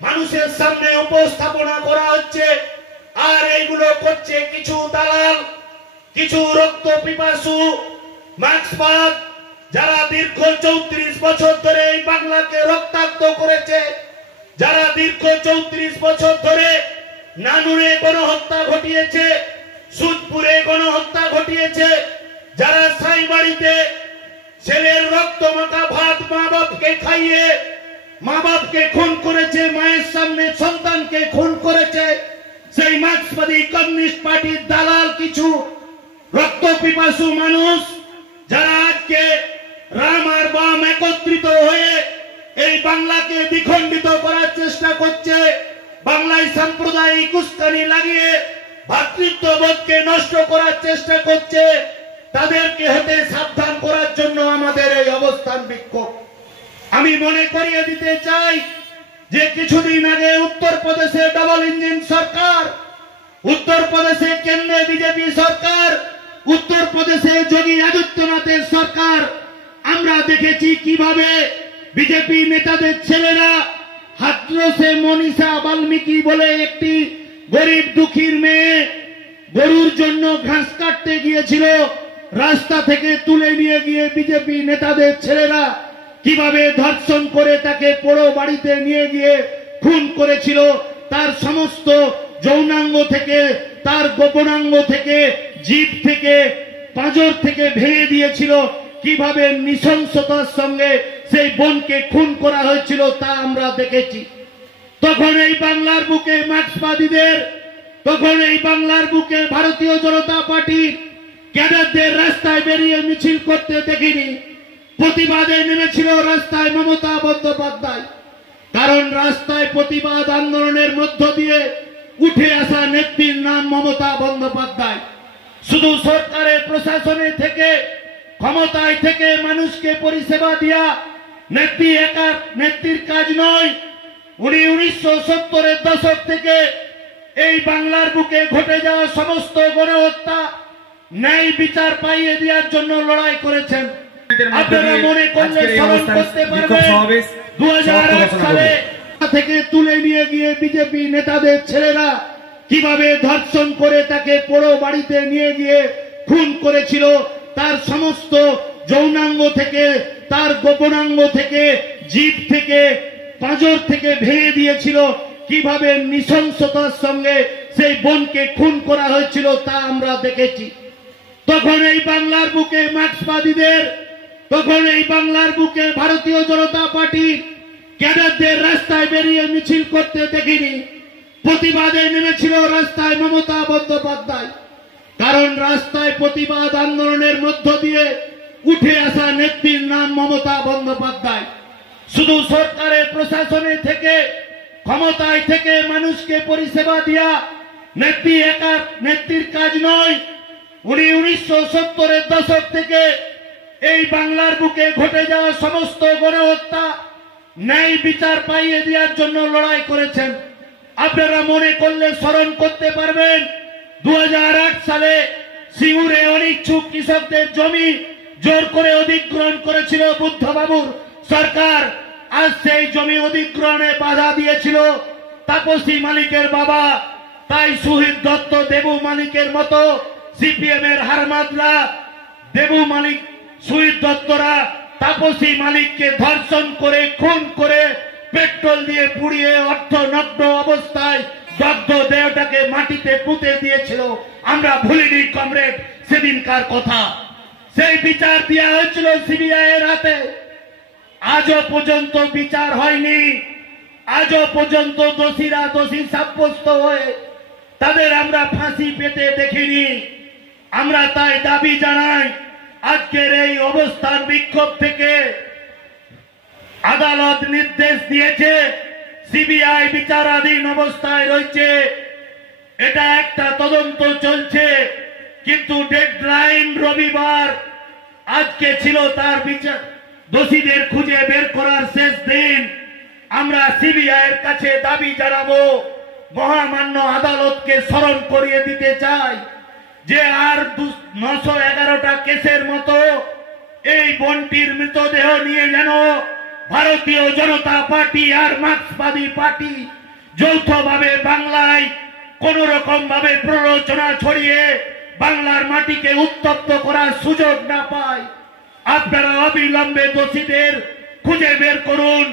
মানুষের সামনে উপস্থাপনা করা হচ্ছে। আর এইগুলো করছে কিছু দালাল, কিছু রক্ত পিপাসু মার্ক্সবাদ, যারা দীর্ঘ 34 বছর ধরে এই বাংলাকে রক্তাক্ত করেছে, যারা দীর্ঘ 34 বছর ধরে নানুরে গণহত্যা ঘটিয়েছে, সুদপুরে গণহত্যা ঘটিয়েছে, যারা সাইবাড়িতে ছেলের রক্ত মাখা ভাত মা বাপকে খাইয়ে মা বাপকে খুন করেছে, মায়ের সামনে সন্তানকে খুন করেছে, সেই মার্ক্সবাদী কমিউনিস্ট পার্টির দালাল কিছু রক্ত পিপাসু মানুষ, যারা আজকে রাম আর বাম একত্রিত হয়ে এই বাংলাকে দ্বিখণ্ডিত করার চেষ্টা করছে, বাংলায় সাম্প্রদায়িক উস্কানি লাগিয়ে ভ্রাতৃত্ববোধকে নষ্ট করার চেষ্টা করছে, তাদেরকে হতে সাবধান করার জন্য আমাদের এই অবস্থান বিক্ষোভ। আমি মনে করিয়ে দিতে চাই যে কিছুদিন আগে উত্তরপ্রদেশে ডাবল ইঞ্জিন সরকার, উত্তরপ্রদেশে কেন্দ্রে বিজেপি সরকার, উত্তরপ্রদেশে যোগী আদিত্যনাথের সরকার, আমরা দেখেছি কিভাবে বিজেপি নেতাদের ছেলেরা হাতরসে মনীষা বাল্মীকি বলে একটি গরিব দুঃখীর মেয়ে গরুর জন্য ঘাস কাটতে গিয়েছিল, রাস্তা থেকে তুলে নিয়ে গিয়ে বিজেপি নেতাদের ছেলেরা কিভাবে ধর্ষণ করে তাকে পোড়ো বাড়িতে নিয়ে গিয়ে খুন করেছিল, তার সমস্ত যৌনাঙ্গ থেকে, তার গোপনাঙ্গ থেকে, জিভ থেকে, পাঁজর থেকে ভেঙে দিয়েছিল, কিভাবে নৃশংসতার সঙ্গে সেই বোনকে খুন করা হয়েছিল তা আমরা দেখেছি। তখন এই বাংলার বুকে মার্ক্সবাদীদের, তখন এই বাংলার বুকে ভারতীয় জনতা পার্টির ক্যাডারদের রাস্তায় বেরিয়ে মিছিল করতে দেখিনি। প্রতিবাদে নেমেছিল রাস্তায় মমতা বন্দ্যোপাধ্যায়, কারণ রাস্তায় প্রতিবাদ আন্দোলনের মধ্য দিয়ে উঠে আসা নেত্রীর নাম মমতা বন্দ্যোপাধ্যায়। শুধু সরকারের প্রশাসনে থেকে, ক্ষমতায় থেকে মানুষকে পরিষেবা দেয়া নেত্রী একা নেত্রীর কাজ নয়। উনি 1970-এর দশক থেকে এই বাংলার বুকে ঘটে যাওয়া সমস্ত গণহত্যা ন্যায় বিচার পাইয়ে দেওয়ার জন্য লড়াই করেছেন। আপনারা মনে করলে স্মরণ করতে পারবেন 2001 সালে থেকে তুলে নিয়ে গিয়ে বিজেপি নেতাদের ছেলেরা কিভাবে ধর্ষণ করে তাকে পোড়ো বাড়িতে নিয়ে গিয়ে খুন করেছিল, তার সমস্ত যৌনাঙ্গ থেকে, তার গোপনাঙ্গ থেকে, জিভ থেকে, পাঁজর থেকে ভেঙে দিয়েছিল, কিভাবে নৃশংসতার সঙ্গে সেই বোনকে খুন করা হয়েছিল তা আমরা দেখেছি। তখন এই বাংলার বুকে মার্ক্সবাদীদের, তখন এই বাংলার বুকে ভারতীয় জনতা পার্টির ক্যাডারদের রাস্তায় বেরিয়ে মিছিল করতে দেখিনি। প্রতিবাদে নেমেছিল রাস্তায় মমতা বন্দ্যোপাধ্যায়, কারণ রাস্তায় প্রতিবাদ আন্দোলনের মধ্য দিয়ে উঠে আসা নেত্রীর নাম মমতা বন্দ্যোপাধ্যায়। শুধু সরকারের প্রশাসনে থেকে, ক্ষমতায় থেকে মানুষকে পরিষেবা দেয়া নেত্রী একা নেত্রীর কাজ নয়। উনি 1970-এর দশক থেকে এই বাংলার বুকে ঘটে যাওয়া সমস্ত গণহত্যা ন্যায় বিচার পাইয়ে দেওয়ার জন্য লড়াই করেছেন। আপনারা মনে করলে স্মরণ করতে পারবেন 2008 সালে সিঙ্গুরে অনিচ্ছুক কৃষকদের জমি জোর করে অধিগ্রহণ করেছিল বুদ্ধবাবুর সরকার। আজ সেই জমি অধিগ্রহণে বাধা দিয়েছিল তাপসী মালিকের বাবা। তাই সুহিত দত্ত, দেবু মালিকের মতো সিপিএম এর হারমাদরা, দেবু মালিক, সুহিত দত্তরা তাপসী মালিককে ধর্ষণ করে, খুন করে, পেট্রোল দিয়ে পুড়িয়ে অর্ধনগ্ন অবস্থায় দগ্ধ দেহটাকে মাটিতে পুঁতে দিয়েছিল। আমরা ভুলিনি কমরেড সেদিনকার কথা। সেই বিচার দেওয়া হয়েছিল সিবিআই এর হাতে। আজও পর্যন্ত বিচার হয়নি। আজও পর্যন্ত দোষীরা দোষী সাব্যস্ত হয়ে তাদের আমরা ফাঁসি পেতে দেখিনি। আমরা তাই দাবি জানাই, আজকের এই অবস্থান বিক্ষোভ থেকে আদালত নির্দেশ দিয়েছে, সিবিআই বিচারাধীন অবস্থায় রয়েছে, এটা একটা তদন্ত চলছে, কিন্তু ডেডলাইন রবিবার আজকে ছিল তার বিচার, দোষীদের খুঁজে বের করার শেষ দিন। আমরা সিবিআই এর কাছে দাবি জানাবো, মহামান্য আদালতকে স্মরণ করিয়ে দিতে চাই যে আর 911টা কেসের মতো এই বোনটির মৃতদেহ নিয়ে যেন ভারতীয় জনতা পার্টি আর মার্ক্সবাদী পার্টি যৌথভাবে বাংলায় কোন রকম ভাবে প্ররোচনা ছড়িয়ে বাংলার মাটিকে উত্তপ্ত করার সুযোগ না পায়, আপনারা অবিলম্বে দোষীদের খুঁজে বের করুন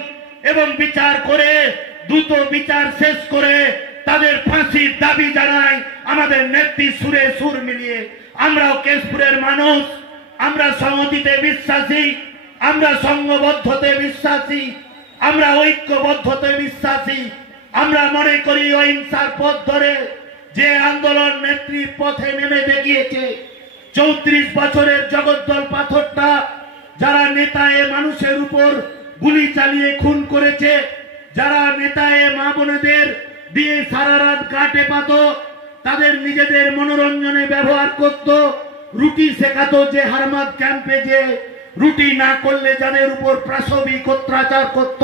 এবং বিচার করে দ্রুত বিচার শেষ করে তাদের ফাঁসির দাবি জানাই। আমাদের নেত্রী সুরে সুর মিলিয়ে আমরাও কেশপুরের মানুষ, আমরা সংহতিতে বিশ্বাসী, আমরা সংঘবদ্ধতে বিশ্বাসী, আমরা ঐক্যবদ্ধতে বিশ্বাসী। আমরা মনে করি অহিংসার পথ ধরে যে আন্দোলন নেত্রী পথে নেমে দেখিয়েছে, 34 বছরের জগদ্দল পাথরটা যারা নেতায়ে মানুষের উপর গুলি চালিয়ে খুন করেছে, যারা নেতায়ে মা বোনেদের দিয়ে সারা রাত কাটে পাত, তাদের নিজেদের মনোরঞ্জনে ব্যবহার করত, রুটি শেখাতো যে হারমাদ ক্যাম্পে যে রুটি না করলে যাদের উপর প্রাসবিক অত্যাচার করত,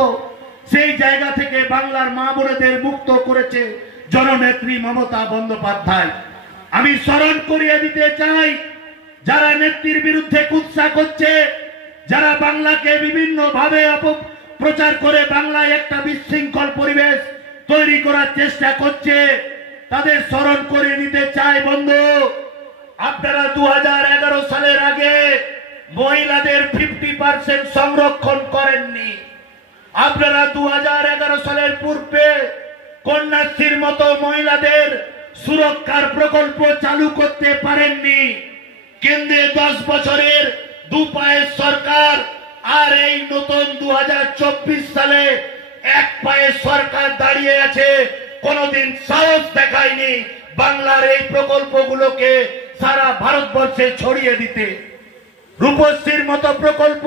সেই জায়গা থেকে বাংলার মা বোনেদের মুক্ত করেছে জননেত্রী মমতা বন্দ্যোপাধ্যায়। আমি স্মরণ করিয়ে দিতে চাই, যারা নেত্রীর বিরুদ্ধে কুৎসা করছে, যারা বাংলাকে বিভিন্ন ভাবে অপপ্রচার করে বাংলায় একটা বিশৃঙ্খল পরিবেশ তৈরি করার চেষ্টা করছে, তাদের স্মরণ করিয়ে নিতে চাই। বন্ধু, আপনারা 2011 সালের আগে মহিলাদের 50% সংরক্ষণ করেননি। আপনারা 2011 সালের পূর্বে কন্যাশ্রীর মতো মহিলাদের সুরক্ষার প্রকল্প চালু করতে পারেননি। কেন্দ্রে 10 বছরের দুপায়ের সরকার, আর এই নতুন 2024 সালে এক পায়ে সরকার দাঁড়িয়ে আছে, কোনদিন সাহস দেখায়নি বাংলার এই প্রকল্পগুলোকে সারা ভারতবর্ষে ছড়িয়ে দিতে। রূপশ্রীর মতো প্রকল্প